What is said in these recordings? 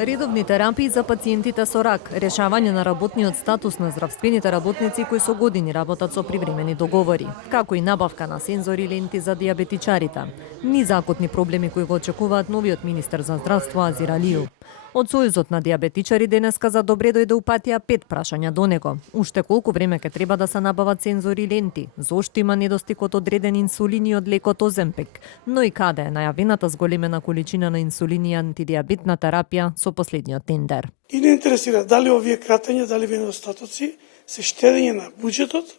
Редовни терапии за пациентите со рак, решавање на работниот статус на здравствените работници кои со години работат со привремени договори, како и набавка на сензори ленти за диабетичарите. Низ акутни проблеми кои го очекуваат новиот министер за здравство Азир Алију. Од Сојузот на диабетичари денеска за Добредојде упатија 5 прашања до него. Уште колку време ќе треба да се набават сензори ленти, зошто има недостиг од одреден инсулин и од лекот Оземпик, но и каде е најавената зголемена количина на инсулин и антидиабетна терапија со последниот тендер. И не интересира дали овие кратења, дали овие недостатоци се штедење на буџетот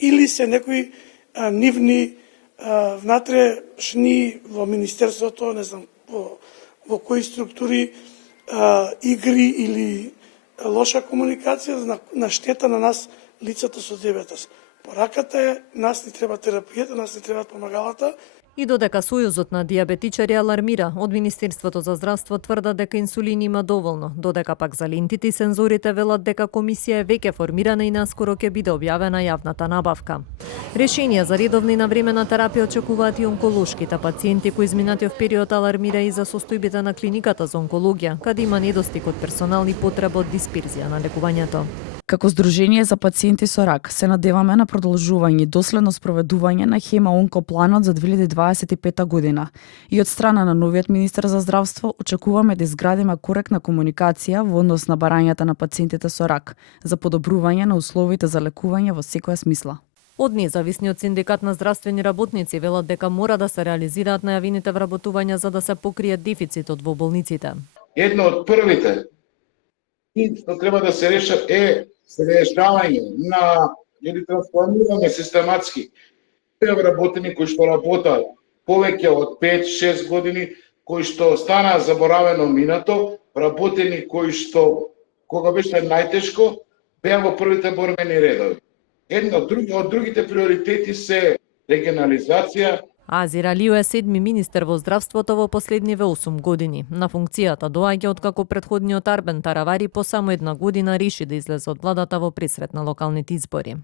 или се некои нивни внатрешни во министерството, не знам во кои структури, игри или лоша комуникација на штета на нас лицата со диабетес. Пораката е, нас ни треба терапијата, нас ни треба помагалата. И додека Сојузот на диабетичари алармира, од Министерството за здравство тврда дека инсулин има доволно, додека пак за лентите и сензорите велат дека комисија е веќе формирана и наскоро ќе биде објавена јавната набавка. Решенија за редовна и навремена терапија очекуваат и онколошките пациенти кои изминатиот период алармира и за состојбите на клиниката за онкологија, каде има недостиг од персонал и потреба од дисперзија на лекувањето. Како Сдружение за пациенти со рак се надеваме на продолжување и доследно спроведување на Хема онкопланот за 2025 година. И од страна на новиот министер за здравство очекуваме да изградиме коректна комуникација во однос на барањата на пациентите со рак за подобрување на условите за лекување во секоја смисла. Од независниот синдикат на здравствени работници велат дека мора да се реализираат најавените вработувања за да се покрие дефицитот во болниците. Едно од првите што треба да се решат е решавање на или трансформирање систематски вработени кои што работат повеќе од 5-6 години, кои што стана заборавено минато, работени кои што кога беше најтешко беа во првите борбени редови. Едно од другите приоритети се регионализација. Азир Алију е 7ми министер во здравството во последниве 8 години. На функцијата доаѓа откако претходниот Арбен Таравари по само една година реши да излезе од владата во пресрет на локалните избори.